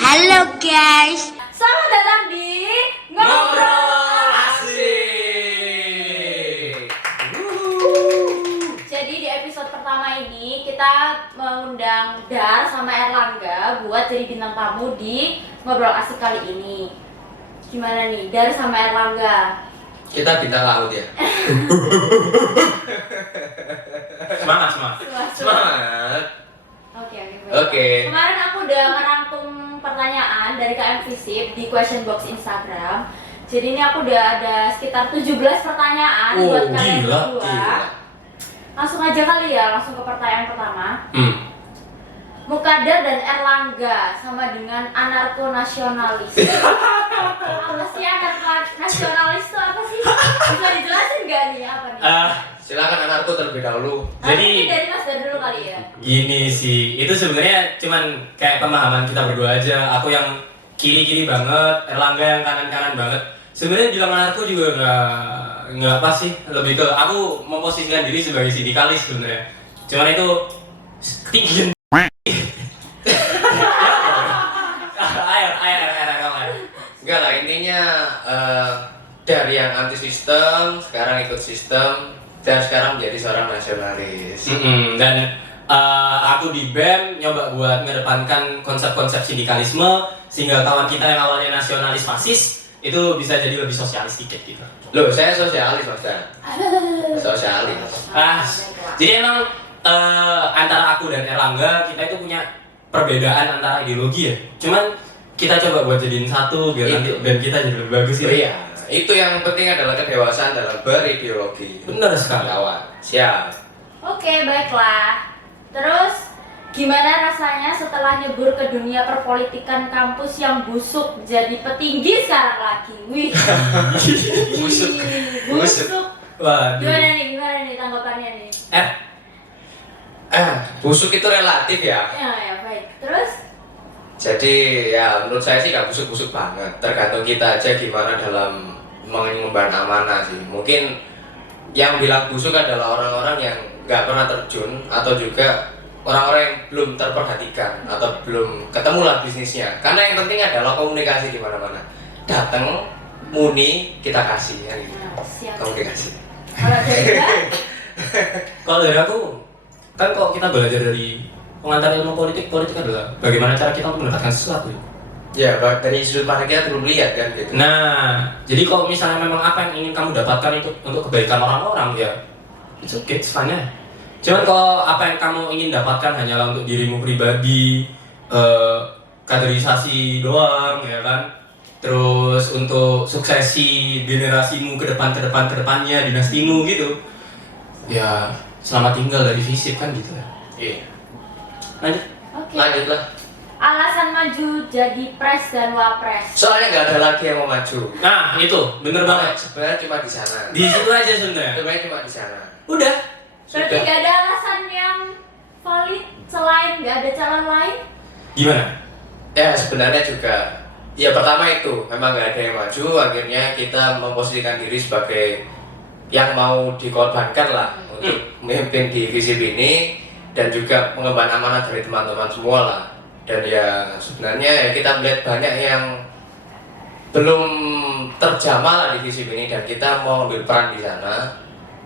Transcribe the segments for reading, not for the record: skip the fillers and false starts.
Halo guys. Selamat datang di Ngobrol Asik. Jadi di episode pertama ini kita mengundang Dar sama Erlangga buat jadi bintang tamu di Ngobrol Asik kali ini. Gimana nih Dar sama Erlangga? Kita bintang laut ya. Semangat. Semangat. Oke. Oke. Kemarin aku udah ngerangkum pertanyaan dari KM Visip di question box Instagram. Jadi ini aku udah ada sekitar 17 pertanyaan buat kalian berdua. Langsung aja kali ya, langsung ke pertanyaan pertama. Mukadar dan Erlangga sama dengan anarko-nasionalis. Apa sih anarko-nasionalis itu apa sih? Bisa dijelasin nggak nih apa nih? Silakan anakku terlebih dahulu. Jadi Jadi dari Mas Dar dulu kali ya. gini sih, itu sebenarnya cuman kayak pemahaman kita berdua aja. Aku yang kiri banget, Erlangga yang kanan banget. Sebenarnya bilang anarko juga nggak pas sih. Lebih ke aku memposisikan diri sebagai sindikalis sebenarnya. Cuman itu ketinggian. Air. Enggak lah, intinya dari yang anti sistem sekarang ikut sistem dan sekarang menjadi seorang nasionalis. Dan aku di BEM nyoba buat mengedepankan konsep-konsep sindikalisme sehingga kawan kita yang awalnya nasionalis fasis itu bisa jadi lebih sosialis dikit gitu. Loh, saya sosialis Mas Dan. Sosialis. Jadi emang antara aku dan Erlangga kita itu punya perbedaan antara ideologi ya. Cuman kita coba buat jadiin satu biar nanti band kita jadi lebih bagus Oh ya. iya, itu yang penting adalah kedewasaan dalam berideologi. Bener sekali. Kawan. Siap. Oke, baiklah. Terus gimana rasanya setelah nyebur ke dunia perpolitikan kampus yang busuk jadi petinggi sekarang lagi? Wih. Busuk. Busuk. Waduh. Gimana nih tanggapannya nih? Busuk itu relatif ya. Ya, baik. Terus Jadi ya menurut saya sih gak busuk-busuk banget. Tergantung kita aja gimana dalam mengemban amanah sih. Mungkin yang bilang busuk adalah orang-orang yang gak pernah terjun atau juga orang-orang yang belum terperhatikan atau belum ketemulah bisnisnya. Karena yang penting adalah komunikasi di mana-mana. Datang, muni, kita kasih ya gitu. nah, siap. Komunikasi. Kalau dari Mbak, Kalau dari aku kan kok kita belajar dari pengantar ilmu politik adalah bagaimana cara kita untuk mendapatkan sesuatu. Ya, dari sudut pandang kita belum lihat kan gitu. Nah, jadi kalau misalnya memang apa yang ingin kamu dapatkan itu untuk kebaikan orang-orang ya, it's okay, it's fine ya. Cuman kalau apa yang kamu ingin dapatkan hanyalah untuk dirimu pribadi, kaderisasi doang ya kan, terus untuk suksesi generasimu ke depannya, dinastimu gitu, ya selamat tinggal dari fisik kan gitu ya. Iya. Lanjut. oke. Lanjutlah. Alasan maju jadi pres dan wapres. Soalnya nggak ada lagi yang mau maju. Nah itu bener banget. Sebenarnya cuma di sana. Di situ aja sebenarnya. Sebenarnya cuma di sana. Udah. Berarti Sudah. gak ada alasan yang valid selain gak ada calon lain? Gimana? Ya sebenarnya juga. Ya pertama itu memang nggak ada yang maju. Akhirnya kita memposisikan diri sebagai yang mau dikorbankan lah untuk memimpin di visip ini dan juga mengemban amanah dari teman-teman semua lah. Dan ya sebenarnya ya kita melihat banyak yang belum terjamah lah di visip ini dan kita mau ambil peran di sana.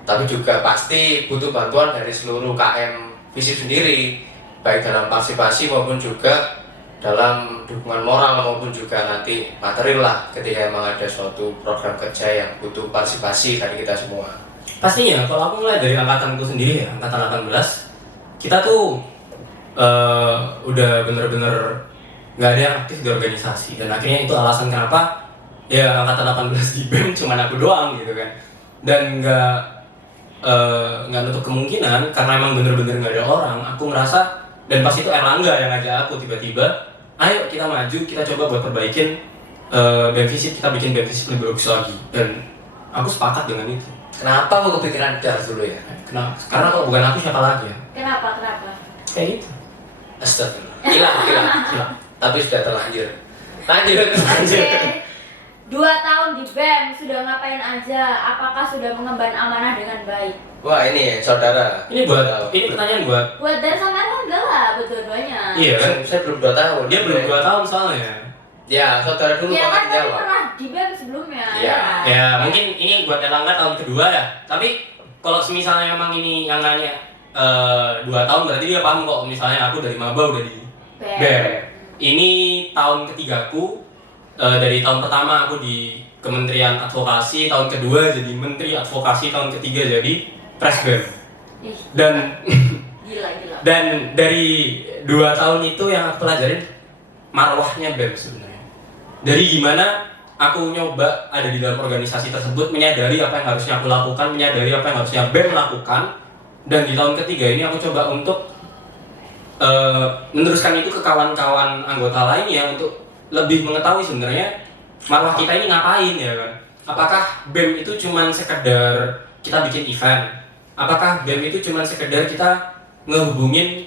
Tapi juga pasti butuh bantuan dari seluruh KM visip sendiri, baik dalam partisipasi maupun juga dalam dukungan moral maupun juga nanti material lah ketika emang ada suatu program kerja yang butuh partisipasi dari kita semua. Pastinya, kalau aku mulai dari angkatanku sendiri ya, angkatan 18, kita tuh udah bener-bener nggak ada yang aktif di organisasi dan akhirnya itu alasan kenapa ya angkatan 18 di BEM cuman aku doang gitu kan, dan nggak nutup kemungkinan karena emang bener-bener nggak ada orang. Aku ngerasa dan pas itu Erlangga yang ngajak aku tiba-tiba, ayo kita maju, kita coba buat perbaikin BEM Visip, kita bikin BEM Visip lebih bagus lagi, dan aku sepakat dengan itu. Kenapa aku kepikiran Dar dulu ya? Kenapa? Karena kalau bukan aku siapa lagi ya? Kenapa? Kayak gitu. Astagfirullah. Hilang. Tapi sudah terlanjur. Lanjut. Oke. 2 tahun di BEM sudah ngapain aja? Apakah sudah mengemban amanah dengan baik? Wah ini saudara. Ini pertanyaan buat. Buat Dan sama Erlangga lah, buat dua-duanya. Iya kan? Saya belum 2 tahun. Dia belum 2 tahun soalnya. Ya, saudara dulu Iya kan, Pak tapi jawab. pernah di BEM sebelumnya. Iya. Ya mungkin ini buat Erlangga tahun kedua ya. Tapi kalau misalnya memang ini yang nanya 2 tahun berarti dia paham kok. Misalnya aku dari maba udah di BEM. Ini tahun ketigaku. Dari tahun pertama aku di Kementerian Advokasi, tahun kedua jadi Menteri Advokasi, tahun ketiga jadi Presbem. Ih, Dan gila. dan dari 2 tahun itu yang aku pelajarin marwahnya BEM sebenarnya. Dari gimana aku nyoba ada di dalam organisasi tersebut, menyadari apa yang harusnya aku lakukan, menyadari apa yang harusnya BEM lakukan. Dan di tahun ketiga ini aku coba untuk meneruskan itu ke kawan-kawan anggota lainnya untuk lebih mengetahui sebenarnya marwah kita ini ngapain ya kan. Apakah BEM itu cuman sekedar kita bikin event? Apakah BEM itu cuman sekedar kita ngehubungin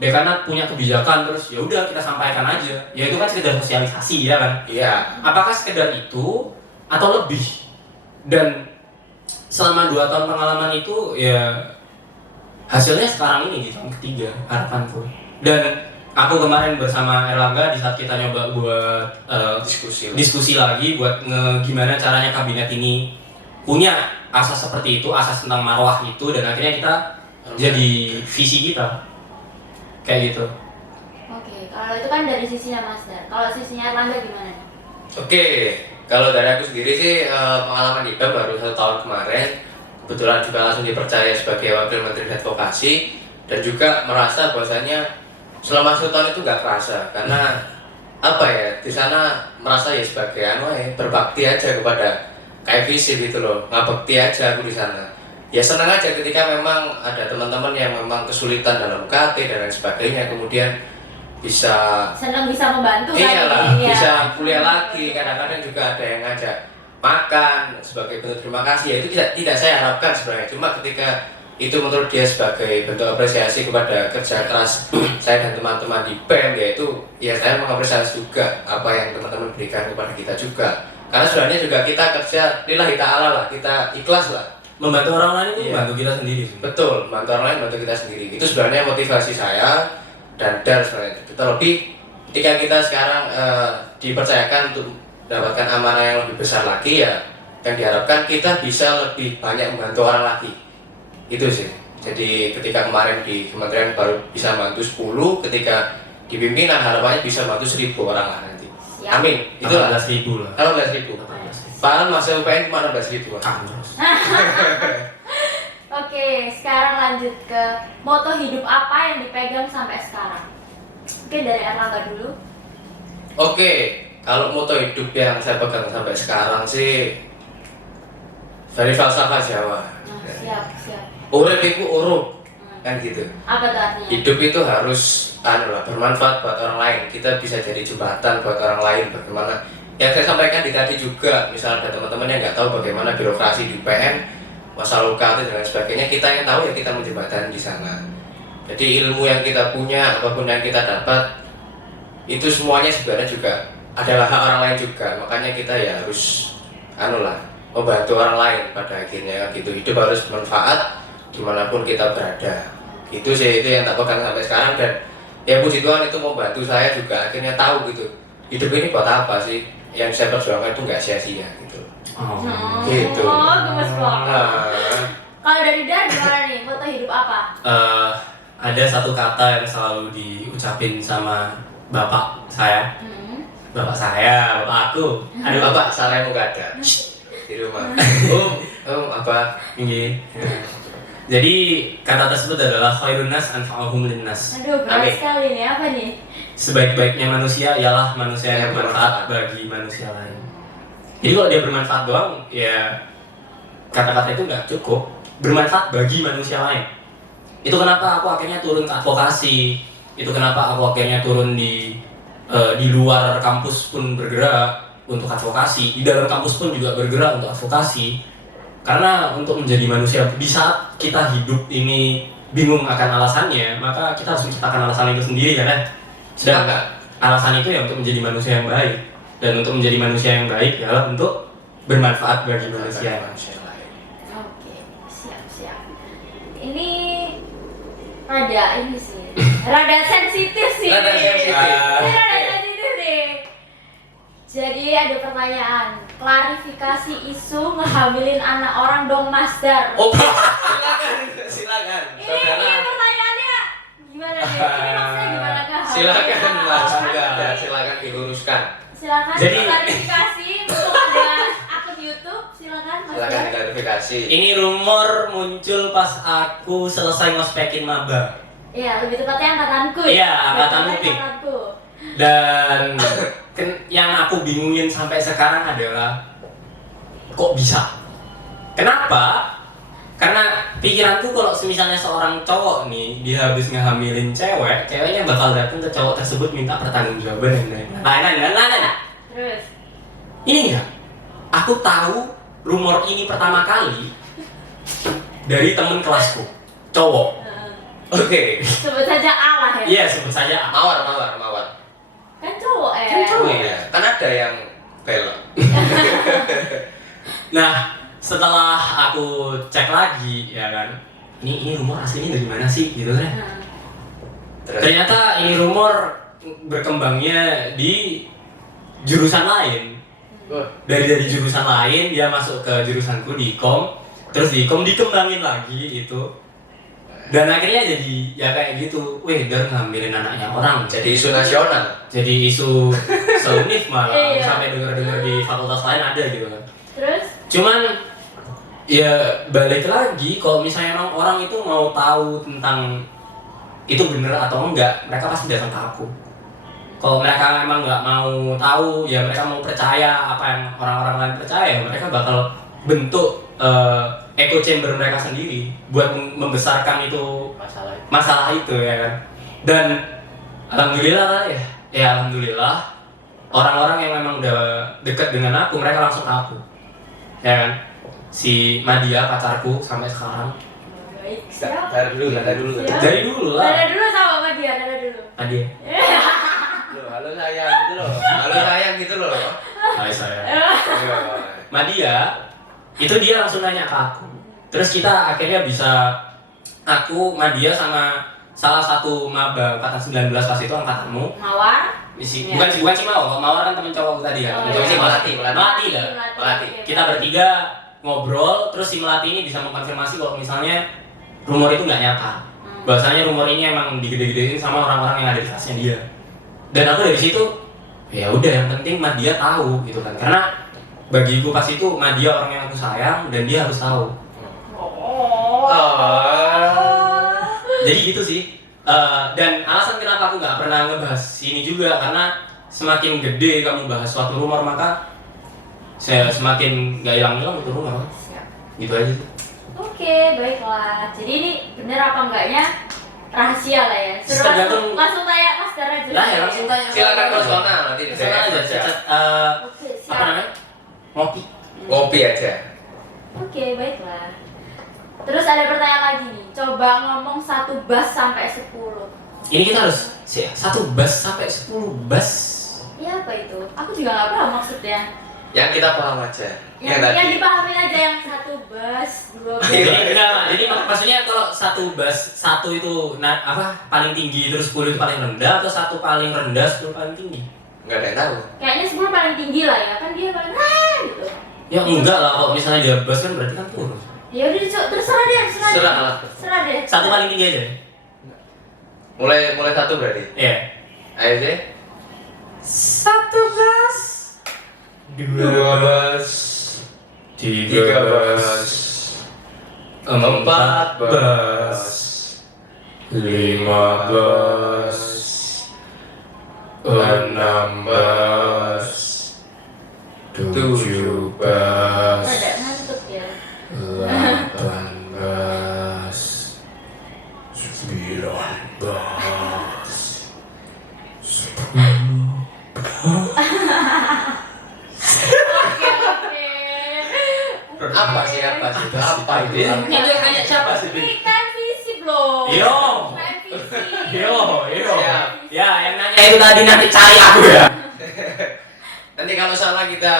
dekanat punya kebijakan terus ya udah kita sampaikan aja. Ya itu kan sekedar sosialisasi ya kan. Iya. Apakah sekedar itu atau lebih? Dan selama 2 tahun pengalaman itu ya hasilnya sekarang ini di tahun ketiga harapanku. Dan aku kemarin bersama Erlangga di saat kita nyoba buat diskusi lagi buat gimana caranya kabinet ini punya asas seperti itu, asas tentang marwah itu, dan akhirnya kita jadi visi kita kayak gitu. Oke, kalau itu kan dari sisinya Mas Dar. Kalau sisinya Erlangga gimana nih? Oke, kalau dari aku sendiri sih pengalaman di BEM baru 1 tahun kemarin. Kebetulan juga langsung dipercaya sebagai Wakil Menteri Advokasi dan juga merasa bahwasanya selama 1 tahun itu nggak kerasa karena apa ya, di sana merasa ya sebagai berbakti aja kepada KFC gitu loh, ngabekti aja aku di sana. Ya senang aja ketika memang ada teman-teman yang memang kesulitan dalam UKT dan lain sebagainya, kemudian bisa Senang bisa membantu kan? iyalah, Iya. bisa kuliah lagi. Kadang-kadang juga ada yang ngajak makan sebagai bentuk terima kasih. Ya itu tidak saya harapkan sebenarnya. Cuma ketika itu menurut dia sebagai bentuk apresiasi kepada kerja keras saya dan teman-teman di BEM, yaitu ya saya mengapresiasi juga apa yang teman-teman berikan kepada kita juga. Karena sebenarnya juga kita kerja lillahi ta'ala lah, kita ikhlas lah. Membantu orang lain itu Iya. membantu kita sendiri. Betul, bantu orang lain, bantu kita sendiri. Itu sebenarnya motivasi saya dan sebenarnya. Terlebih ketika kita sekarang dipercayakan untuk mendapatkan amanah yang lebih besar lagi, ya yang diharapkan kita bisa lebih banyak membantu orang lagi. Itu sih. Jadi ketika kemarin di kementerian baru bisa bantu 10, ketika di pimpinan harapannya bisa bantu 1.000 orang lah nanti. Siap. Amin. Itulah 18.000 lah. 18.000. Padahal masa UPN cuma 16.000. Oke, sekarang lanjut ke moto hidup apa yang dipegang sampai sekarang. Oke, dari Erlangga dulu. Oke, kalau moto hidup yang saya pegang sampai sekarang sih dari falsafah Jawa. Nah, siap. Urip iku urup, kan gitu. Apa tuh artinya? Hidup itu harus bermanfaat buat orang lain. Kita bisa jadi jembatan buat orang lain. Bagaimana? Yang saya sampaikan di tadi juga, misalnya ada teman-teman yang nggak tahu bagaimana birokrasi di UPN, masalah UKT dan lain sebagainya, kita yang tahu ya kita menjembatani di sana. Jadi ilmu yang kita punya, apapun yang kita dapat, itu semuanya sebenarnya juga adalah hak orang lain juga. Makanya kita ya harus membantu orang lain pada akhirnya gitu. Hidup harus bermanfaat dimanapun kita berada. Itu sih, itu yang tak pegang sampai sekarang. Dan ya puji Tuhan itu membantu saya juga akhirnya tahu gitu, hidup ini buat apa sih, yang saya perjuangkan itu nggak sia-sia gitu. Gitu. Oh, gemes banget. Nah, Kalau dari Dan gimana nih? Moto hidup apa? Ada satu kata yang selalu diucapin sama bapak saya. Bapak aku. ada bapak salah yang nggak ada di rumah. Apa? Ini. Jadi kata tersebut adalah khairun nas anfa'uhum linnas. Aduh, berat Amin. sekali nih. Apa nih? Sebaik-baiknya manusia ialah manusia yang bermanfaat bagi manusia lain. Jadi kalau dia bermanfaat doang, ya kata-kata itu nggak cukup. Bermanfaat bagi manusia lain. Itu kenapa aku akhirnya turun ke advokasi. Itu kenapa aku akhirnya turun di luar kampus pun bergerak untuk advokasi. Di dalam kampus pun juga bergerak untuk advokasi. Karena untuk menjadi manusia, di saat kita hidup ini bingung akan alasannya, maka kita harus menciptakan alasan itu sendiri ya kan? Dan alasan itu ya untuk menjadi manusia yang baik. Dan untuk menjadi manusia yang baik adalah untuk bermanfaat bagi manusia. Oke, siap. ini rada ini sih. Rada sensitif sih. Rada sensitif. Ini rada sensitif nih. Jadi ada pertanyaan, klarifikasi isu ngehamilin anak orang dong Mas Dar. Oh, silakan. Ini pertanyaannya gimana nih? Ini maksudnya gimana kah? Silakan Mas Buda, silakan diluruskan. Silakan Jadi- klarifikasi untuk ada akun YouTube, silakan Mas Silakan Dar. diklarifikasi. Ini rumor muncul pas aku selesai ngospekin maba. Iya, lebih tepatnya angkatanku. Iya, Lebih angkatanmu, tepatnya Pink. angkatanku. Dan yang aku bingungin sampai sekarang adalah kok bisa? Kenapa? Karena pikiranku kalau misalnya seorang cowok nih dia habis ngehamilin cewek, ceweknya bakal datang ke cowok tersebut minta pertanggungjawaban dan lain-lain. Terus, Ini ya, aku tahu rumor ini pertama kali dari temen kelasku, cowok. Oke. sebut saja Allah ya. Iya, sebut saja. Mawar. Kan cowok ya. Kan cowok. Iya, kan ada yang belok. Nah, setelah aku cek lagi, ya kan, ini rumor aslinya dari mana sih, gitu kan? Nah, Terus Ternyata ini rumor berkembangnya di jurusan lain. Dari jurusan lain dia masuk ke jurusanku di ikom, terus di ikom dikembangin lagi itu. Dan akhirnya jadi ya kayak gitu, weh Dar ngambilin anaknya orang. jadi isu nasional. Jadi isu seunif malah Iya. sampai dengar-dengar di fakultas lain ada gitu kan. terus, Cuman ya balik lagi kalau misalnya emang orang itu mau tahu tentang itu bener atau enggak, mereka pasti datang ke aku. Kalau mereka memang nggak mau tahu, ya mereka mau percaya apa yang orang-orang lain percaya, mereka bakal bentuk echo chamber mereka sendiri buat membesarkan itu masalah itu ya kan. Dan alhamdulillah lah ya alhamdulillah orang-orang yang memang udah dekat dengan aku mereka langsung ke aku, ya kan. Si Madia pacarku sampai sekarang baik, siap. Dari dulu. Siap. dari dulu lah. Dada dulu sama Mbak Dia, dada dulu. Madia, Halo sayang gitu loh. hai saya. Iya. Madia itu dia langsung nanya ke aku. Terus kita akhirnya bisa aku, Madia sama salah satu maba angkatan 19 pas itu angkatanmu. Mawar. Si, Iya. bukan si Mawar, kalau Mawar kan temen cowok tadi ya. Oh, Temen cowok iya. si Melati. Melati lah. Melati. Kita bertiga ngobrol, terus si Melati ini bisa mengkonfirmasi kalau misalnya rumor itu nggak nyata. Bahwasanya rumor ini emang digede-gedein sama orang-orang yang ada di kelasnya dia. Dan aku dari situ, ya udah yang penting Madia tahu gitu kan. Karena bagiku pas itu Madia orang yang aku sayang dan dia harus tahu. Jadi gitu sih. Dan alasan kenapa aku nggak pernah ngebahas ini juga karena semakin gede kamu bahas suatu rumor maka saya semakin nggak hilang-hilang itu rumor. Siap. Gitu aja sih. Oke, baiklah. Jadi ini bener apa enggaknya rahasia lah ya. Suruh Tergantung- langsung tanya Mas Dar aja. Lah ya langsung tanya. Silakan personal nanti Personal aja. Oke, siap. Apa namanya? Ngopi. Ngopi aja. Oke, baiklah. Terus ada pertanyaan lagi nih. Coba ngomong 1 bus sampai 10. Ini kita harus 1 bus sampai 10 bus. Iya apa itu? Aku juga nggak paham maksudnya. Yang kita paham aja. Yang dipahamin aja yang 1 bus, 2 bus. Jadi enggak, jadi maksudnya kalau 1 bus, 1 itu paling tinggi terus 10 itu paling rendah atau 1 paling rendah 10 paling tinggi? Enggak ada yang tahu. Kayaknya 10 paling tinggi lah ya. Kan dia paling gitu. Ya enggak lah, kalau misalnya dia bus kan berarti kan turun. Ya udah terserah deh, Serah lah. Serah deh. 1 paling tinggi aja. Mulai 1 berarti. Iya. Ayo deh. 1 bus, 2 bus, 3 bus, 4 bus, 5 bus, 6 bus, 7 bus, Rada ngantuk ya. 8 bus, 9 bus, 10 Oke. apa sih itu apa itu ya? Ini tuh yang nanya siapa sih? Ini kan visip loh. Yo. Kan visip. Yo. Siap. Ya, yang nanya itu tadi nanti cari aku ya. Nanti kalau salah kita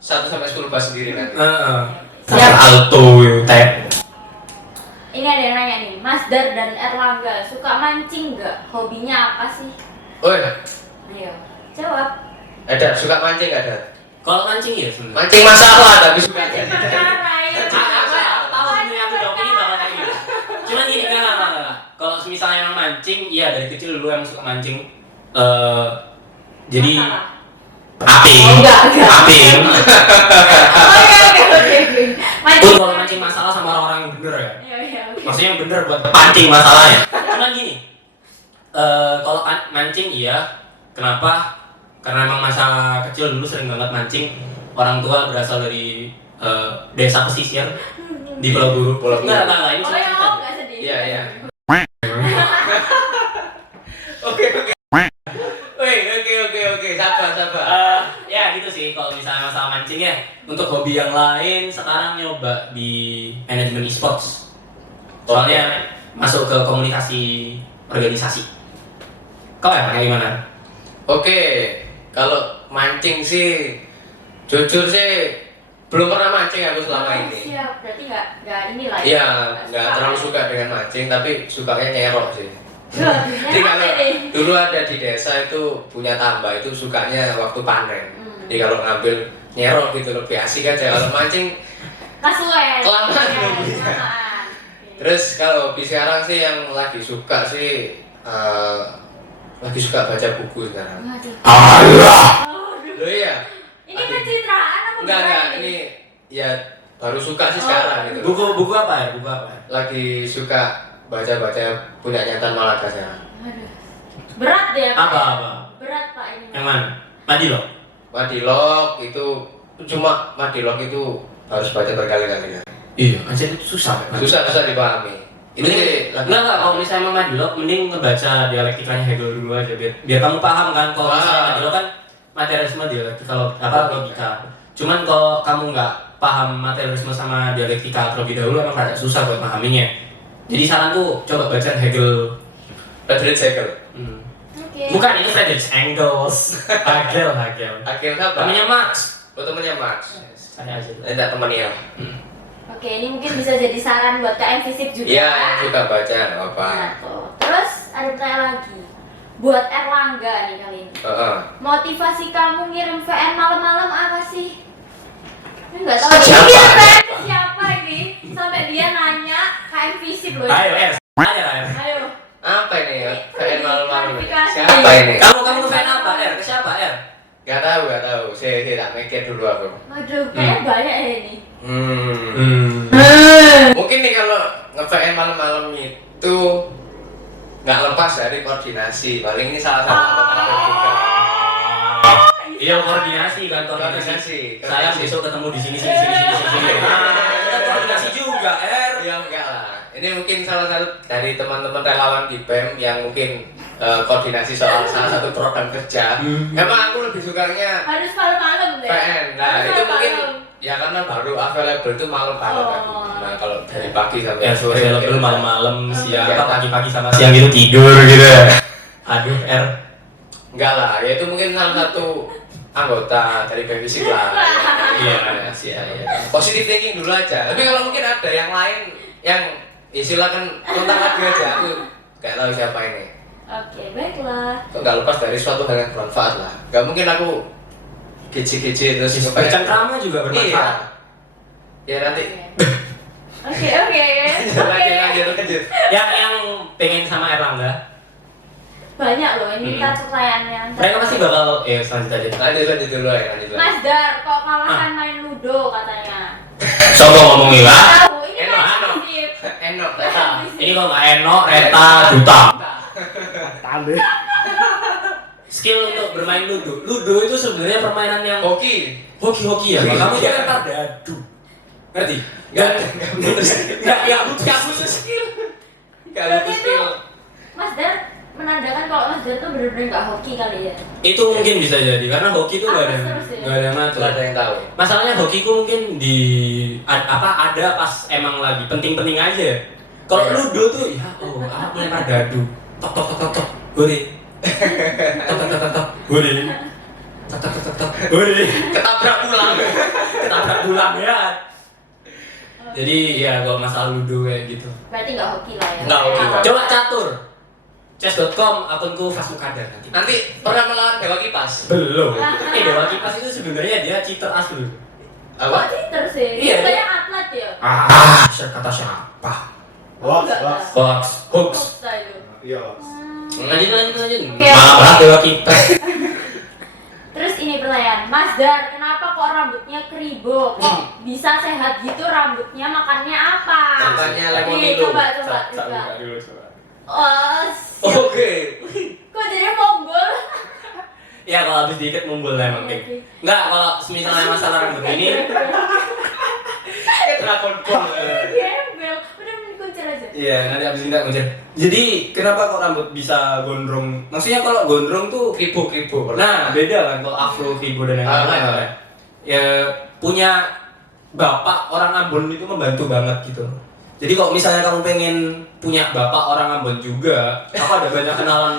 1 sampai 10 bus sendiri nanti. Siap. Alto teh. Ini ada yang nanya nih, Mas Dar dan Erlangga suka mancing nggak? Hobinya apa sih? Oi, Ayo, jawab. ada suka mancing ada? Kalau mancing ya sebenarnya. Mancing masalah tapi suka Mancing jadi. perkara ya. Aku tahu sebenarnya aku jawab ini bakal kayak gitu. Cuman gini enggak. Kalau misalnya yang mancing, iya dari kecil dulu yang suka mancing. Jadi Masalah. aping. Oh, enggak. Aping. Oke. Pun kalau mancing masalah sama orang-orang yang bener ya. Iya, oke. Maksudnya yang bener buat pancing masalahnya. Cuman gini. Kalau mancing iya. Kenapa? Karena emang masa kecil dulu sering banget mancing. Orang tua berasal dari desa pesisir di Pulau Buru. Pulau Buru. Enggak, ini Oh, cerita. yang mau nggak sedih? Iya. Oke. Oke. Sabar. Ya gitu sih kalau misalnya masalah mancing ya. Untuk hobi yang lain sekarang nyoba di manajemen e-sports. Soalnya masuk ke komunikasi organisasi. Kau ya kayak gimana? Oke, kalau mancing sih jujur sih belum pernah mancing aku selama ini. Siap, berarti nggak inilah ya. Iya, nggak terlalu suka dengan mancing tapi sukanya nyerok sih. Jadi kalau dulu ada di desa itu punya tambak itu sukanya waktu panen. Jadi kalau ngambil nyerok gitu lebih asik aja. Kalau mancing Kasuan. Kelamaan Iya, hobinya. kelamaan. terus kalau hobi sekarang sih yang lagi suka sih lagi suka baca buku sekarang. Waduh. Allah. Loh iya. Ini pencitraan apa Enggak, gimana ini ya baru suka sih sekarang gitu. Buku apa ya? Buku apa? Lagi suka baca-baca punya Nyatan Malaka sekarang. Waduh. Berat deh Pak. Apa? Berat Pak ini. Yang mana? Madilo. Madilog itu cuma Madilog itu harus baca berkali-kali. Iya, aja itu susah. Susah dipahami. Ini sih lagi. Enggak, kalau misalnya mau Madilog mending ngebaca dialektikanya Hegel dulu aja biar kamu paham kan. Kalau misalnya Madilog kan materialisme dialektika apa logika. Cuman kalau kamu nggak paham materialisme sama dialektika terlebih dahulu emang agak susah buat pahaminya. Jadi saran tuh coba baca Hegel. Friedrich Hegel. Oke. Bukan itu Friedrich Engels. Hegel. Akhirnya apa? Namanya Marx. Oh, temennya Max. Saya aja. Enggak temennya. Oke, ini mungkin bisa jadi saran buat KM Fisip juga. Iya, yang suka baca nggak apa. Nah, tuh. Terus ada pertanyaan lagi. Buat Erlangga nih kali ini. Motivasi kamu ngirim VN malam-malam apa sih? Enggak tahu. Siapa? Ini VN ke siapa ini? Sampai dia nanya KM Fisip loh. Ayo, aja lah. Ayo. Apa ini ya? Kayak malam-malam. Klarifikasi. Siapa ini? Kamu fan apa? Ke siapa? Gak tahu. Saya tak mikir dulu aku. Waduh, kayaknya banyak ya ini. Mungkin nih kalau nge-VN malam-malam itu nggak lepas dari koordinasi. Paling ini salah satu faktor juga. Iya koordinasi kan koordinasi. Saya besok ketemu di sini. Kita koordinasi juga, Ya enggak lah. Ini mungkin salah satu dari teman-teman relawan di BEM yang mungkin koordinasi soal salah satu program kerja. Emang aku lebih sukanya Harus malam-malam deh. PN. Nah Harus itu mungkin malam-malam. ya karena baru available itu malam banget aku. Nah kalau dari pagi sampai Ya sore mungkin malam-malam siang Iya. pagi-pagi sama siang gitu tidur gitu ya. Aduh enggak lah, ya itu mungkin salah satu anggota dari BEM Fisik lah. Iya. Positive thinking dulu aja. Tapi kalau mungkin ada yang lain yang silakan kontak lagi aja. Aku nggak tahu siapa ini. Oke, baiklah. Kok nggak lepas dari suatu hal yang bermanfaat lah. Nggak mungkin aku gici-gici terus bercengkrama juga bermanfaat. Iya. Ya nanti. Oke. Lanjut. Yang pengen sama Erlangga Banyak loh ini kita pertanyaannya. mereka pasti bakal selanjut aja. Lanjut dulu ya, Mas Dar, kok kalahkan main ludo katanya? Coba ngomongin lah. Tahu, ini kan Enak. Fisip. Enak. Ini kalau nggak enok, Reta, Duta. Skill untuk bermain ludo. Ludo itu sebenarnya permainan yang Hoki. hoki-hoki ya. Kamu jangan lempar dadu. Ngerti? Nggak butuh skill. Nggak Berarti butuh itu skill. Mas Dar menandakan kalau Mas Dar tuh bener-bener nggak hoki kali ya? Itu mungkin bisa jadi karena hoki itu nggak ada yang ngatur. Nggak ada yang tahu. Masalahnya hokiku mungkin ada pas emang lagi penting-penting aja. Kalau ludo tuh ya aku lempar dadu. Tok. Gori. Tok. Gori. Tok. Gori. Ketabrak pulang. Ketabrak pulang ya. Jadi ya kalau masalah ludo kayak gitu. Berarti nggak hoki lah ya. Nggak hoki. Coba catur. Chess.com akunku Fasukadar nanti. Nanti pernah melawan Dewa Kipas? Belum. Dewa Kipas itu sebenarnya dia cheater asli. Kok Apa? cheater sih? Iya, Kayak atlet ya. Kata siapa? Hoax, Enggak hoax. lah. Hoax. Hoax lah itu. Iya, hoax. Lanjut. Oke. Malah Dewa Kipas. Terus ini pertanyaan, Mas Dar, kenapa kok rambutnya keribo? Kok bisa sehat gitu rambutnya? Makannya apa? Makannya Nih, Lemonilo. coba. Oh, siap. Oke. Kok jadi monggol? Ya kalau habis diikat mumbul lah emang kayak. Oke. Enggak, kalau misalnya masalah rambut ini drakon pun. Gembel, udah mending kuncir aja. Iya, nanti habis ini ngejar. Jadi kenapa kok rambut bisa gondrong? Maksudnya kalau gondrong tuh Kribo. nah, beda kan kalau afro, kribo dan yang lain-lain kan. Ya punya bapak orang Ambon itu membantu banget gitu. Jadi kalau misalnya kamu pengen punya bapak orang Ambon juga, aku ada banyak kenalan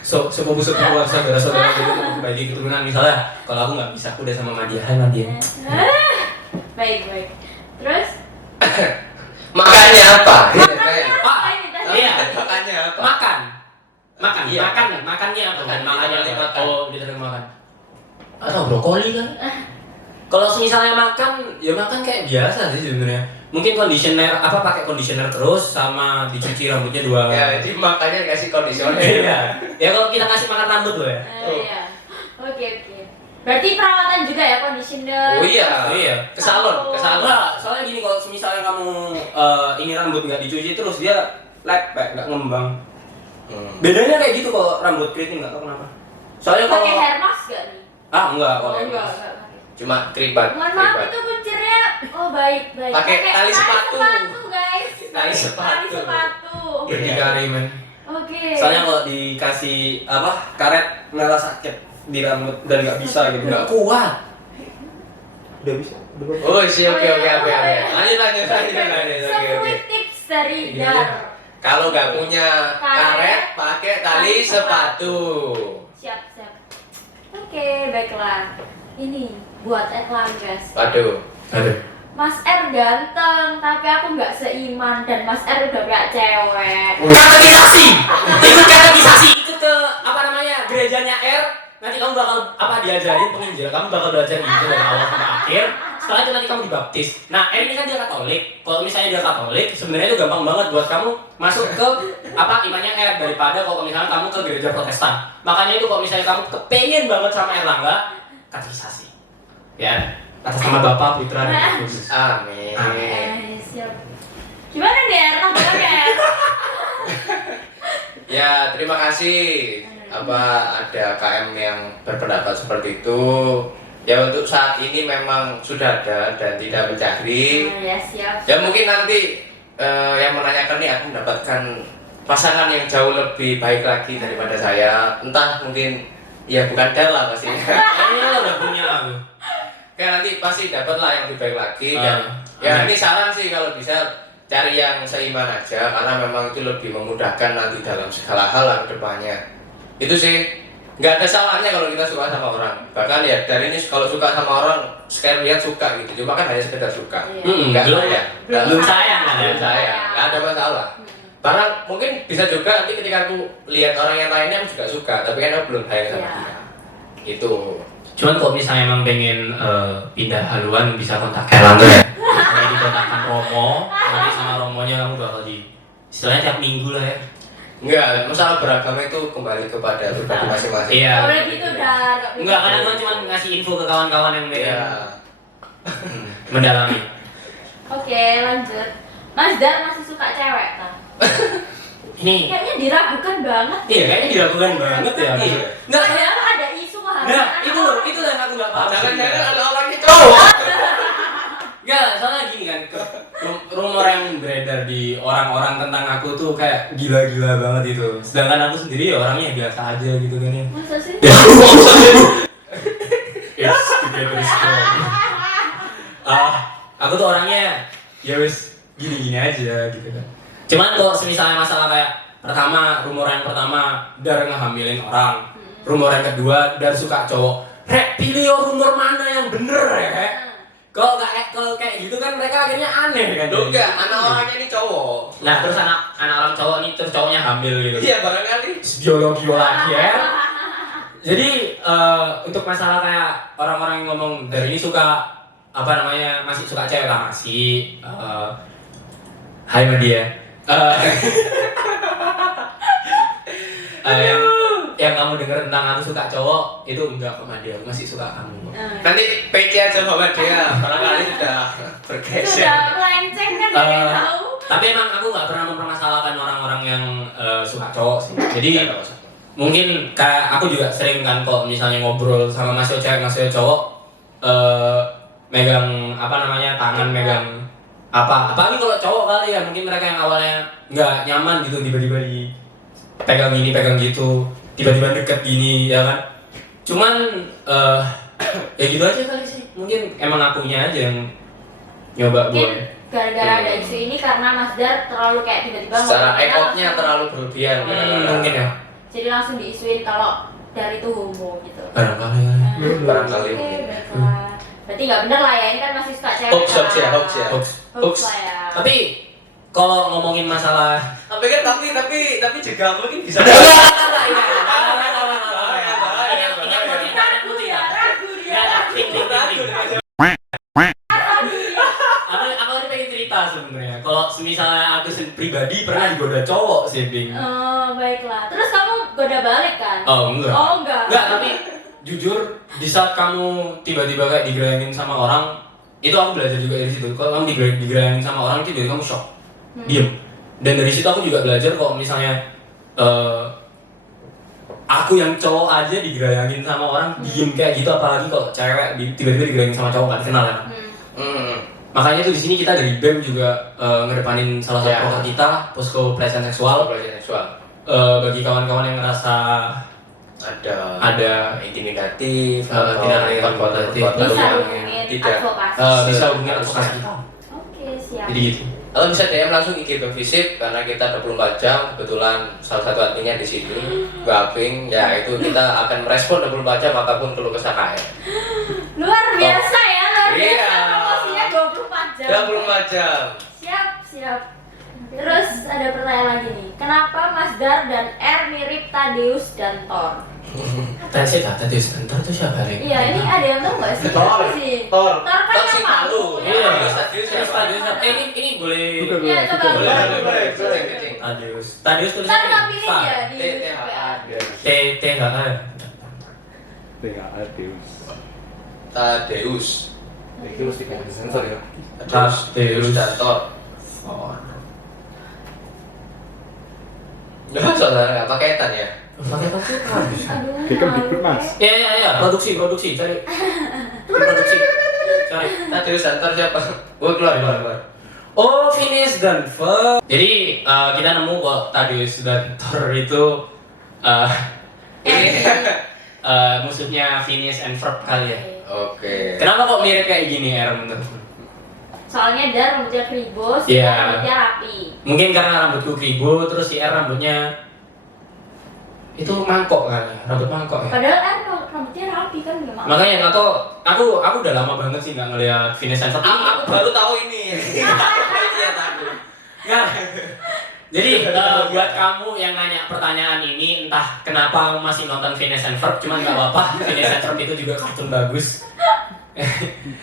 sepupu-sepupu saudara-saudara gitu untuk bagi keturunan misalnya. Kalau aku nggak bisa, aku udah sama Madia. Hai Madia. Baik. Terus? Makannya apa? Makannya apa ini tadi? Iya. Makannya apa? Makan. Iya. Makannya apa? Makan, Makannya diterima apa? makan. Oh, diterima makan. Atau brokoli kan? Kalau misalnya makan, ya makan kayak biasa sih sebenarnya. Mungkin conditioner, pakai conditioner terus sama dicuci rambutnya 2. Ya, jadi makannya dikasih kondisioner. Iya. Ya kalau kita ngasih makan rambut loh ya. Iya. Oke. Berarti perawatan juga ya, conditioner. Oh iya. Iya. Ke salon. Enggak, soalnya gini kalau misalnya kamu ini rambut nggak dicuci terus dia lepek, nggak ngembang. Bedanya kayak gitu kok rambut keriting nggak tahu kenapa. Soalnya kalau Pakai hair mask gak nih? enggak Oh, pakai. enggak. Cuma keribat. Mohon maaf itu kuncirnya. Oh, baik. Pakai tali sepatu. Guys. Tali sepatu. Tali sepatu. Berdikari men. Oke. Soalnya kalau dikasih karet malah sakit di rambut dan nggak bisa gitu, nggak kuat. Udah bisa. Oh, oke. Lanjut. Sepuluh Oke. tips dari Iya. Dar. Kalau nggak punya karet, pakai tali sepatu. Siap. Oke, baiklah. Ini buat Eklan, guys. Waduh. Aduh. Mas R ganteng, tapi aku nggak seiman dan Mas R udah punya cewek. Kategorisasi, ikut kategorisasi, ikut ke gerejanya R. Nanti kamu bakal diajarin penginjil, kamu bakal belajar gitu dari awal sampai akhir. Setelah itu nanti kamu dibaptis. Nah, R ini kan dia Katolik. Kalau misalnya dia Katolik, sebenarnya itu gampang banget buat kamu masuk ke imannya R daripada kalau misalnya kamu ke gereja Protestan. Makanya itu kalau misalnya kamu kepengen banget sama Erlangga, kategorisasi. Ya, atas nama Bapa, Putra, dan Roh Kudus. Amin. Siap. Gimana deh, R? Ya, terima kasih. Ada KM yang berpendapat seperti itu. Ya untuk saat ini memang sudah ada dan tidak mencari. Ya, siap. Ya mungkin nanti yang menanyakan ini aku mendapatkan pasangan yang jauh lebih baik lagi daripada saya. Entah mungkin ya bukan Della pastinya. Ini udah punya aku. Ya nanti pasti dapatlah yang lebih baik lagi. Dan Amin. ini saran sih kalau bisa cari yang seiman aja karena memang itu lebih memudahkan nanti dalam segala hal lah ke depannya. Itu sih nggak ada salahnya kalau kita suka sama orang. Bahkan ya dari ini kalau suka sama orang sekali lihat suka gitu. Cuma kan hanya sekedar suka. Iya. Nggak Belum- sayang. belum sayang, Belum sayang. Nggak ada masalah. Bahkan mungkin bisa juga nanti ketika aku lihat orang yang lainnya aku juga suka, tapi kan aku belum sayang sama Iya. dia. Itu. Cuman kalau misalnya emang pengen pindah haluan bisa kontak Erlangga ya. Kalau dikontakkan Romo, nanti sama Romonya kamu bakal istilahnya tiap minggu lah ya. Enggak, masalah beragama itu kembali kepada pribadi masing-masing. Iya. Udah gitu, Dar. Enggak, karena kan cuma ngasih info ke kawan-kawan yang Iya. mendalami. Oke, lanjut. Mas Dar masih suka cewek kan? Ini Kayaknya diragukan banget. iya kayaknya diragukan banget ya. Iya. Enggak, Padahal ada isu kehamilan. nah itu yang aku nggak paham. Jangan-jangan ada orang itu cowok. Enggak, soalnya gini kan, rumor yang beredar di orang-orang tentang aku tuh kayak gila-gila banget itu. Sedangkan aku sendiri ya orangnya biasa aja gitu kan ya. Masa sih? It's together strong. Aku tuh orangnya ya wes gini-gini aja gitu kan. Cuman kalau misalnya masalah kayak rumor yang pertama Dar ngehamilin orang, rumor yang kedua Dar suka cowok. Rek, pilih rumor mana yang bener ya? Kalau kayak gitu kan mereka akhirnya aneh kan. Loh enggak, anak orangnya ini cowok. Nah, terus anak orang cowok nih terus cowoknya hamil gitu. Iya, barangkali. Terus biologi lagi ya. Jadi untuk masalah kayak orang-orang yang ngomong dari ini suka apa namanya masih suka cewek lah masih. Hai Madia. Yang kamu dengar tentang aku suka cowok itu enggak kok Madia, aku masih suka kamu. Nanti PC aja bawa dia, barangkali sudah bergeser. Sudah melenceng kan nggak tahu. Tapi emang aku nggak pernah mempermasalahkan orang-orang yang suka cowok sih. Jadi mungkin kayak aku juga sering kan kok misalnya ngobrol sama masih cewek masih cowok megang apa namanya tangan megang apalagi kalau cowok kali ya mungkin mereka yang awalnya nggak nyaman gitu tiba-tiba pegang gini pegang gitu tiba-tiba deket gini ya kan cuman ya gitu aja kali sih mungkin emang akunya aja yang nyoba Mungkin gara-gara ada isu ini karena Mas Dar terlalu kayak tiba-tiba secara ngomongnya ekotnya langsung- terlalu berlebihan. mungkin ya jadi langsung diisuin kalau dari itu homo gitu. barangkali Barangkali. Oke, baiklah. Berarti nggak bener lah ya, ini kan masih suka cewek. Hoax ya, hoax ya. hoax Hoax lah ya. tapi kalau ngomongin masalah Tapi kan tapi juga mungkin bisa. Ragu dia, ragu dia. Aku pengen cerita sebenarnya. Kalau misalnya aku pribadi pernah digoda cowok sih, Bing. Oh, baiklah. Terus kamu goda balik kan? Oh enggak. Oh, enggak. Enggak, tapi jujur di saat kamu tiba-tiba kayak digerayangin sama orang, itu aku belajar juga dari situ. Kalau kamu digerayangin sama orang, tiba-tiba kamu shock, diem. Dan dari situ aku juga belajar kalau misalnya aku yang cowok aja digerayangin sama orang diem kayak gitu, apalagi kalau cewek tiba-tiba digerayangin sama cowok gak dikenal ya. Makanya tuh di sini kita dari BEM juga ngedepanin salah satu program kita, posko pelecehan seksual. Bagi kawan-kawan yang ngerasa ada intimidatif, tindakan perbuatan Bisa yang hubungin tidak advokasi. bisa hubungi advokasi kita. Oke, siap. Jadi gitu. Atau bisa DM langsung IG BEM Visip karena kita 24 jam, kebetulan salah satu adminnya di sini, Gaping, ya itu kita akan merespon 24 jam apapun keluh kesah KM. Luar biasa ya, luar biasa. Iya. Promosinya 24 jam. 24 jam. Siap. Terus ada pertanyaan lagi nih. Kenapa Mas Dar dan R mirip Tadeus dan Thor? Tadi sebentar tuh siapa nih? Iya, ini ada yang tahu nggak sih? Thor. Siapa sih? Thor. Thor kan Thor yang si malu. malu. Iya, Tadius. ini boleh. Iya, coba. Boleh. Tadius tulisnya Ntar nggak pilih ya di THA. Tadeus. Itu mesti kayak disensor ya. Tadeus dan Thor. Nah, soalnya apa kaitan ya? Pakai apa sih? Aduh, Dia kan malu, bibir, Mas. Iya, produksi, cari. Produksi. Cari. Tadeus dan Thor siapa? Gue keluar. Oh, Phineas dan Ferb. Jadi kita nemu kok Tadeus dan Thor itu musuhnya Phineas and Ferb kali ya. Oke. Kenapa kok mirip kayak gini ya menurutmu? Soalnya Dar rambutnya kribo, si Iya. rambutnya rapi. Mungkin karena rambutku kribo, terus si R rambutnya itu mangkok kan, rambut mangkok ya. Padahal kan rambutnya rapi kan memang. Makanya aku udah lama banget sih nggak ngeliat Phineas and Ferb. Aku baru tahu ini. Iya tadi. Nggak. Jadi buat kamu yang nanya pertanyaan ini, entah kenapa kamu masih nonton Phineas and Ferb, cuman nggak apa-apa. Phineas and Ferb itu juga kartun bagus.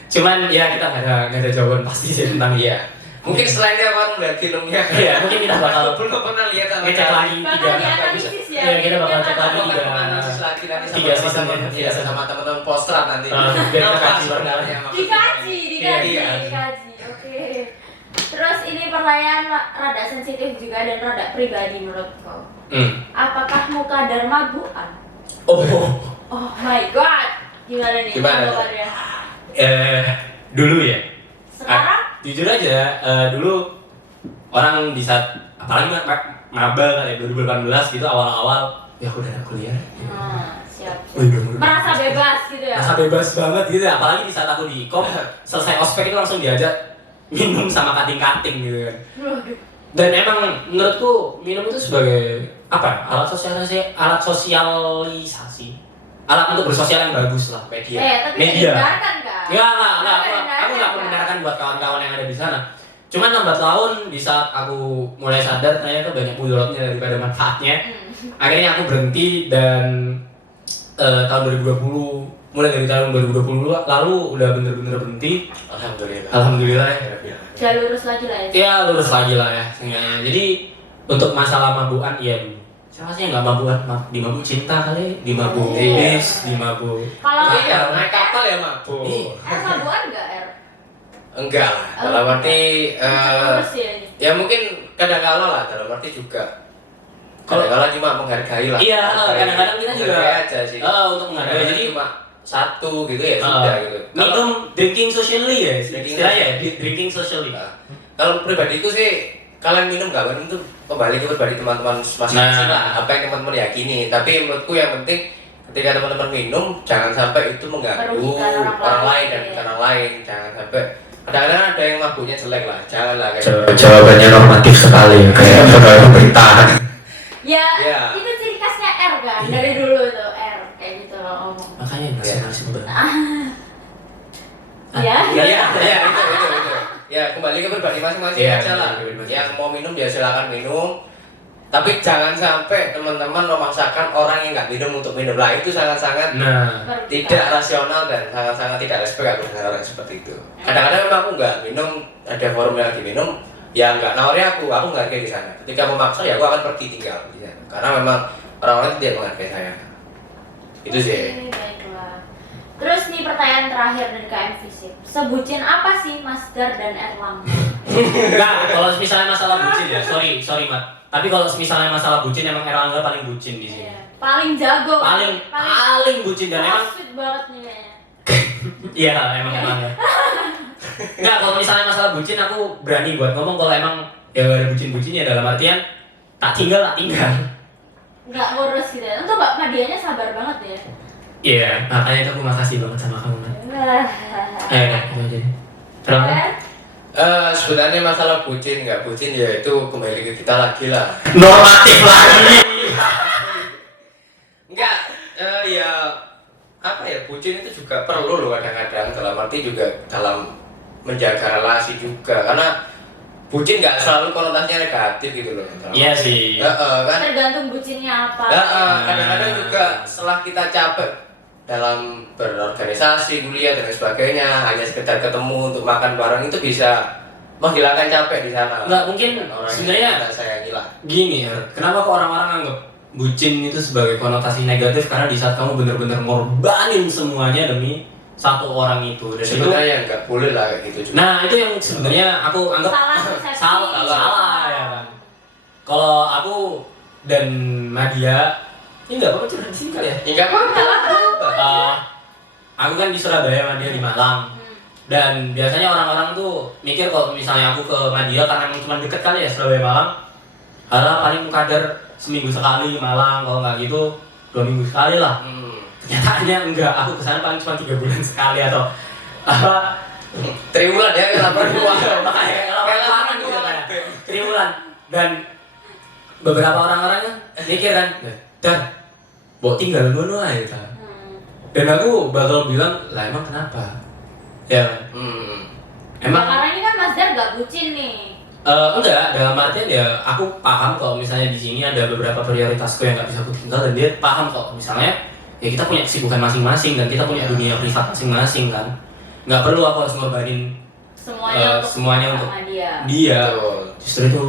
Cuman ya kita nggak ada jawaban pasti sih tentang Iya. Mungkin selain dia mau melihat filmnya. Iya, mungkin kita bakal Aku belum pernah lihat sama ngecek lagi Bakal tiga. dianalisis ya. Iya, kita bakal cek Iya, lagi Aku tiga. akan menganalisis lagi nanti tiga sama season teman-teman. ya. Iya, sama teman-teman postrat nanti. Biar kita Apa kaji sebenarnya maksudnya Dikaji. Iya. Oke. Terus ini pertanyaan rada sensitif juga dan rada pribadi menurut kau. Apakah muka Dar maguan? Oh, Oh my god. Gimana nih? Gimana? Tanggapannya? dulu ya. Sekarang? Jujur aja, dulu orang di saat apalagi maba kali 2018 gitu awal-awal ya aku udah ada kuliah. Siap. Wih, Merasa bebas gitu ya. Rasa bebas banget gitu ya, apalagi di saat aku di kom selesai ospek itu langsung diajak minum sama kating-kating gitu kan. Waduh. Dan emang menurutku minum itu sebagai apa ya, alat sosialisasi alat untuk bersosial yang bagus lah. Media. Tapi Media. dihindarkan kan? Aku nggak membenarkan buat kawan-kawan yang ada di sana. Cuman 16 tahun di saat aku mulai sadar ternyata banyak mudaratnya daripada manfaatnya. Akhirnya aku berhenti dan tahun 2020, mulai dari tahun 2020 lalu udah bener-bener berhenti. Alhamdulillah. Udah lurus lagi lah ya. Ya lurus lagi lah ya seenggaknya. Jadi untuk masalah mabukan iya dulu. Siapa sih yang nggak mabukan? Di mabuk cinta kali, di mabuk bis, di mabuk. Kalau Iya, naik kapal ya mabuk. mabukan nggak Enggak lah, dalam arti Terus ya ini. ya mungkin kadang-kala lah, dalam arti juga kadang-kala cuma menghargai lah. Iya, kadang-kadang kita juga menghargai aja sih. untuk menghargai. Jadi Jadi cuma satu gitu ya sudah gitu. minum drinking socially ya, Drinking istilahnya ya, drinking socially. Kalau pribadiku sih kalian minum gak minum itu kembali ke pribadi teman-teman masing-masing lah, apa yang teman-teman yakini. Tapi menurutku yang penting ketika teman-teman minum jangan sampai itu mengganggu Merugikan orang lain dan ya. orang lain. Jangan sampai kadang-kadang ada yang mabuknya jelek lah, jangan lah kayak Jawabannya normatif sekali, kayak pegawai pemerintahan. Ya, Iya. itu ciri khasnya R kan dari dulu tuh R kayak gitu loh ngomong. Makanya nasionalisme banget. Ya, ya itu ya kembali ke pribadi masing-masing Iya, aja lah. pribadi masing-masing. Yang mau minum ya silakan minum, tapi jangan sampai teman-teman memaksakan orang yang nggak minum untuk minum lah. Itu sangat-sangat Nah, tidak rasional dan sangat-sangat tidak respect aku dengan orang seperti itu. Kadang-kadang memang aku nggak minum, ada forum yang lagi minum, ya nggak nawari aku nggak hargai di sana. Ketika memaksa ya aku akan pergi tinggal di sana. Karena memang orang-orang tidak menghargai saya. Itu sih. Oke, baiklah. Terus nih pertanyaan terakhir dari KM Visip. Sebutin apa sih Mas Dar dan Erlangga? enggak, kalau misalnya masalah bucin ya, sorry Mat. Tapi kalau misalnya masalah bucin emang Erlangga paling bucin di sini. Iya. Paling jago. Paling bucin dan emang sweet banget nih kayaknya. iya emang Erlangga. Enggak, kalau misalnya masalah bucin aku berani buat ngomong kalau emang ya gak ada bucin-bucinnya dalam artian tak tinggal. Nggak ngurus gitu ya. Untuk Mbak Madianya sabar banget ya. Iya, makanya itu aku makasih banget sama kamu. Mat. Itu aja. Kenapa? Sebenarnya masalah bucin nggak bucin ya itu kembali ke kita lagi lah. Normatif lagi. Enggak, ya apa ya bucin itu juga perlu loh kadang-kadang dalam arti juga dalam menjaga relasi juga karena bucin nggak selalu konotasinya negatif gitu loh. Iya sih. Kan. Tergantung bucinnya apa. Kadang-kadang juga setelah kita capek dalam berorganisasi, kuliah dan sebagainya, hanya sekedar ketemu untuk makan bareng itu bisa menghilangkan capek di sana. Nggak mungkin sebenarnya saya gila. gini ya. Kenapa kok orang-orang anggap bucin itu sebagai konotasi negatif karena di saat kamu benar-benar ngorbanin semuanya demi satu orang itu. Dan itu Sebenarnya nggak boleh lah kayak gitu juga. nah itu yang sebenarnya aku anggap Salah persepsi. salah ya kan. Kalau aku dan Nadia ini nggak apa-apa curhat di sini kali ya. Enggak apa-apa. Aku kan di Surabaya, Nadia di Malang. Dan biasanya orang-orang tuh mikir kalau misalnya aku ke Nadia karena emang cuma deket kali ya Surabaya Malang. Karena paling kadar seminggu sekali Malang, kalau nggak gitu 2 minggu sekali lah. Nyatanya enggak, aku kesana paling cuma 3 bulan sekali atau apa? Triwulan ya kenapa dua? Makanya lapangan gitu kayak triwulan. Dan beberapa orang-orangnya mikir kan, dan bawa tinggal dulu aja. Dan aku bakal bilang, lah emang kenapa? Ya, Emang karena ini kan Mas Dar gak bucin nih. Enggak, dalam artian ya aku paham kalau misalnya di sini ada beberapa prioritasku yang nggak bisa aku tinggal dan dia paham kok misalnya ya kita punya kesibukan masing-masing dan kita punya dunia privat masing-masing kan. Nggak perlu aku harus ngorbanin semuanya untuk dia. Justru itu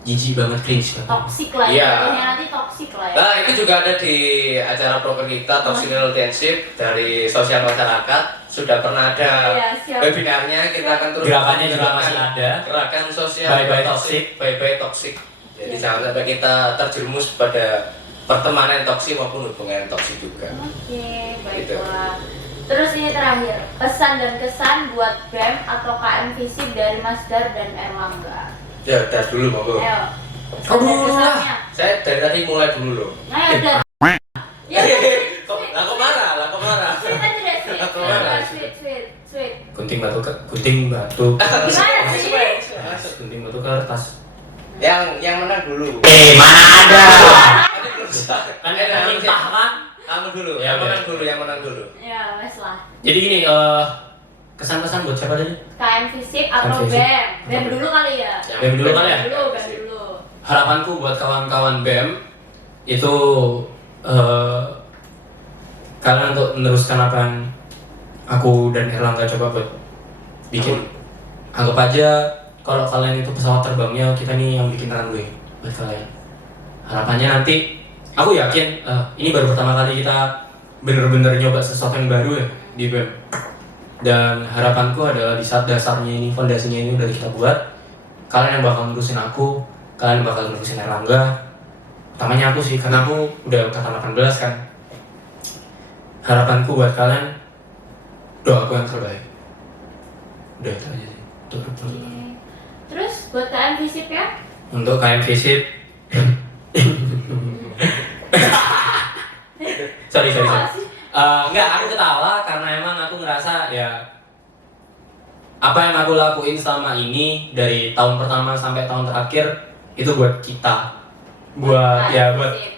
jijik banget, cringe kan. Toxic lah Iya. ya, nanti toxic lah ya. Nah itu juga ada di acara proker kita Toxic Relationship dari sosial masyarakat sudah pernah ada Iya, siap. webinarnya kita akan terus Gerakannya juga masih ada. gerakan sosial Bye-bye toxic. bye toxic. Jadi Iya. jangan sampai kita terjerumus pada pertemanan toksik maupun hubungan toksik juga. Oke, baiklah. Terus ini terakhir, pesan dan kesan buat BEM atau KM Visip dari Mas Dar dan Erlangga. Ya, das dulu monggo. Ayo. Kau dulu lah. Kesannya. Saya dari tadi mulai dulu loh. Ayo, Dar. Ya, Lah kok marah? Lah kok marah? sweet aja deh, sweet. Aku marah. Sweet. Gunting batu Gimana sih? gunting batu kertas. Yang menang dulu. Mana ada? Tadi belum selesai. Kan yang mentah kan? Kamu dulu, Ya, yang menang dulu. Ya, wes lah. Jadi gini, kesan-kesan buat siapa tadi? KM Visip atau KM Visip. BEM? BEM dulu kali ya? BEM dulu kan ya? BEM dulu. Harapanku buat kawan-kawan BEM itu kalian untuk meneruskan apa yang aku dan Erlangga coba buat bikin. Anggap aja kalau kalian itu pesawat terbangnya, kita nih yang bikin runway buat kalian. Harapannya nanti, aku yakin ini baru pertama kali kita bener-bener nyoba sesuatu yang baru ya di BEM. Dan harapanku adalah di saat dasarnya ini, fondasinya ini udah kita buat, kalian yang bakal ngurusin aku, kalian bakal ngurusin Erlangga. Utamanya aku sih, karena aku udah angkatan 18 kan. Harapanku buat kalian, doaku yang terbaik. Udah itu aja sih. Terus buat KM Visip ya? Untuk KM Visip sorry. Enggak, aku ketawa karena emang aku ngerasa ya apa yang aku lakuin selama ini dari tahun pertama sampai tahun terakhir itu buat kita, buat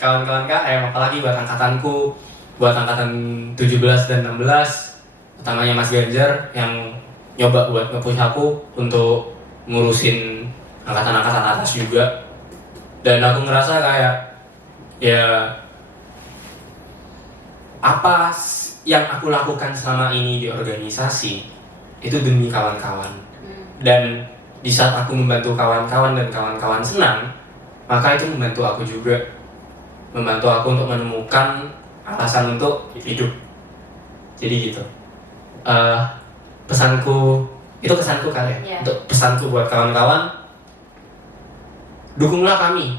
kawan-kawan KM, apalagi buat angkatanku, buat angkatan 17 dan 16, utamanya Mas Ganjar yang nyoba buat nge-push aku untuk ngurusin angkatan-angkatan atas juga. Dan aku ngerasa kayak ya apa yang aku lakukan selama ini di organisasi itu demi kawan-kawan. Dan di saat aku membantu kawan-kawan dan kawan-kawan senang, maka itu membantu aku juga, membantu aku untuk menemukan alasan untuk hidup. Jadi gitu. Pesanku itu kesanku kali ya. Untuk pesanku buat kawan-kawan, dukunglah kami.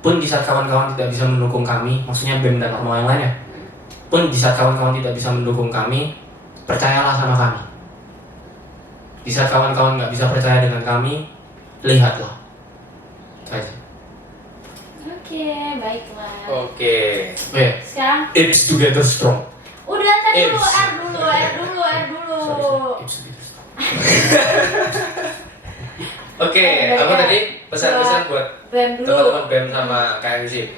Pun di saat kawan-kawan tidak bisa mendukung kami, maksudnya BEM dan ormawa yang lainnya, pun di saat kawan-kawan tidak bisa mendukung kami, percayalah sama kami. Di saat kawan-kawan nggak bisa percaya dengan kami, lihatlah. Itu aja. Oke, baiklah. Oke. Sekarang It's together strong. udah tadi dulu, Ips. R dulu. Sorry. It's together strong. Oke, aku tadi pesan-pesan buat BEM dulu. teman-teman BEM sama KM Visip.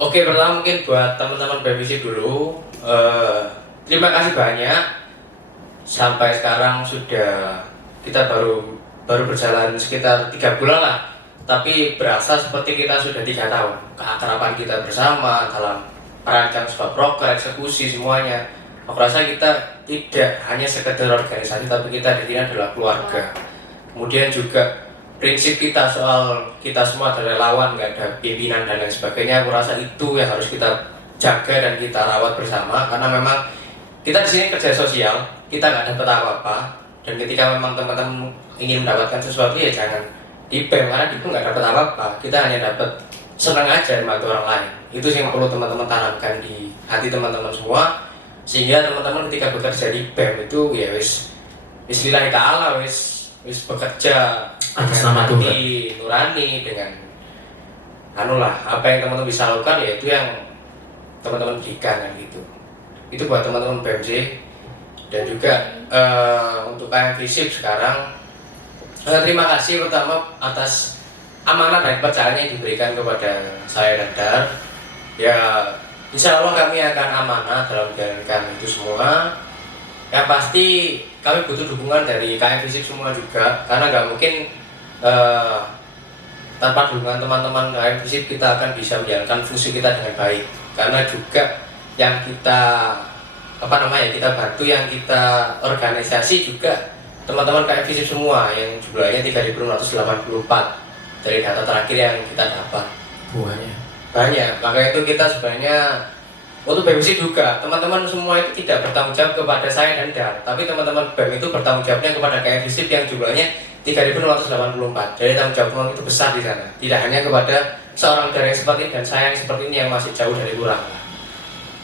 Oke, pertama mungkin buat teman-teman BEM Visip dulu. Terima kasih banyak. Sampai sekarang sudah kita baru berjalan sekitar 3 bulan lah. Tapi berasa seperti kita sudah 3 tahun. Keakraban kita bersama dalam merancang sebuah program, eksekusi semuanya. Aku rasa kita tidak hanya sekedar organisasi, tapi kita di sini adalah keluarga. Kemudian juga prinsip kita soal kita semua adalah relawan, nggak ada pimpinan dan lain sebagainya. Aku rasa itu yang harus kita jaga dan kita rawat bersama, karena memang kita di sini kerja sosial, kita nggak dapat apa-apa. Dan ketika memang teman-teman ingin mendapatkan sesuatu ya jangan di BEM, karena itu nggak dapat apa-apa. Kita hanya dapat senang aja membantu orang lain. Itu sih yang perlu teman-teman tanamkan di hati teman-teman semua, sehingga teman-teman ketika bekerja di BEM itu ya wis lillahi ta'ala, wis bekerja atas dengan nama hati Tuhan, nurani, dengan apa yang teman-teman bisa lakukan ya itu yang teman-teman berikan kan gitu. Itu buat teman-teman BMC. Dan juga untuk KM Visip sekarang terima kasih pertama atas amanah dan kepercayaan yang diberikan kepada saya dan Dar. Ya insya Allah kami akan amanah dalam menjalankan itu semua. Yang pasti kami butuh dukungan dari KM Visip semua juga, karena nggak mungkin tanpa dukungan teman-teman KM Visip kita akan bisa menjalankan fungsi kita dengan baik. Karena juga yang kita kita bantu, yang kita organisasi juga teman-teman KM Visip semua yang jumlahnya 3.684 dari data terakhir yang kita dapat. Banyak, makanya itu kita sebenarnya untuk BEM juga, teman-teman semua itu tidak bertanggung jawab kepada saya dan Dar, tapi teman-teman BEM itu bertanggung jawabnya kepada KM Visip yang jumlahnya 3.684. Jadi tanggung jawab teman itu besar di sana. Tidak hanya kepada seorang Dar yang seperti ini dan saya yang seperti ini yang masih jauh dari kurang.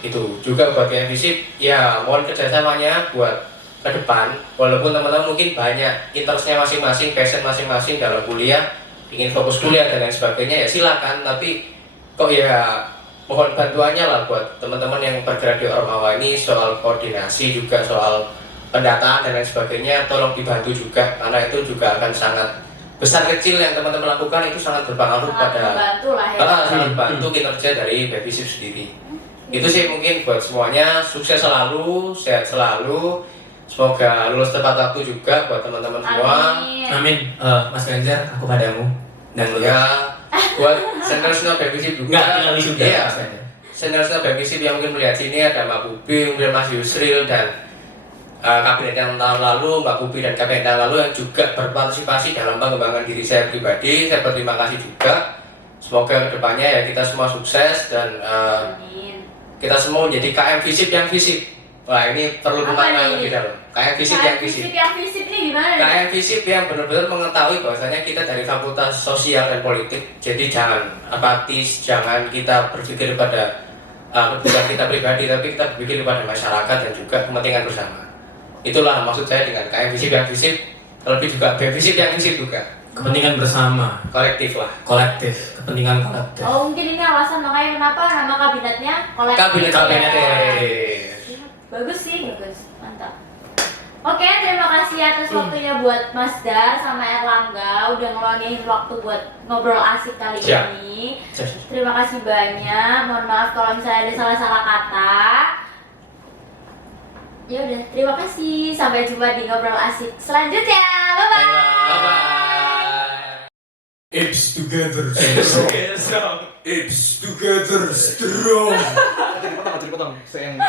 Itu juga buat KM Visip, ya mohon kerjasamanya buat ke depan. Walaupun teman-teman mungkin banyak interestnya masing-masing, passion masing-masing dalam kuliah, ingin fokus kuliah dan lain sebagainya, ya silakan. Tapi kok ya mohon bantuannya lah buat teman-teman yang bergerak di Ormawa ini, soal koordinasi juga, soal pendataan dan lain sebagainya, tolong dibantu juga, karena itu juga akan sangat besar kecil yang teman-teman lakukan itu sangat berpengaruh Sangat membantu lah ya. sangat membantu kinerja dari BEM Visip sendiri. Itu sih mungkin buat semuanya, sukses selalu, sehat selalu, semoga lulus tepat waktu juga buat teman-teman semua. Amin. Mas Ganjar, aku padamu dan lu. Ya, buat senior Baby Sip juga. Enggak, tinggal wisuda. Iya. Mas Ganjar. Senior Baby Sip yang mungkin melihat sini ada Mbak Pubi, kemudian Mas Yusril dan kabinet yang tahun lalu, Mbak Pubi dan kabinet yang lalu yang juga berpartisipasi dalam pengembangan diri saya pribadi. Saya berterima kasih juga. Semoga kedepannya ya kita semua sukses dan Amin. kita semua menjadi KM Visip yang visip. Wah, ini perlu Apa pemaknaan nih? lebih dalam. KM Visip yang visip. Yang visip ini gimana? KM Visip yang benar-benar mengetahui bahwasanya kita dari Fakultas Sosial dan Politik. Jadi jangan apatis, jangan kita berpikir pada kebutuhan kita pribadi, tapi kita berpikir pada masyarakat dan juga kepentingan bersama. Itulah maksud saya dengan KM Visip yang visip, terlebih juga BEM Visip yang visip juga. Kepentingan bersama, Kolektif lah. kolektif, kepentingan kolektif. Oh mungkin ini alasan makanya kenapa nama kabinetnya kolektif. Kabinet. Bagus sih, bagus, mantap. Oke, terima kasih atas waktunya buat Mas Dar sama Erlangga udah ngeluangin waktu buat ngobrol asik kali Siap. ini. Terima kasih banyak. Mohon maaf kalau misalnya ada salah-salah kata. Ya udah, terima kasih. Sampai jumpa di ngobrol asik selanjutnya. Bye bye. It's together strong. It's together strong. Jadi potong. Saya yang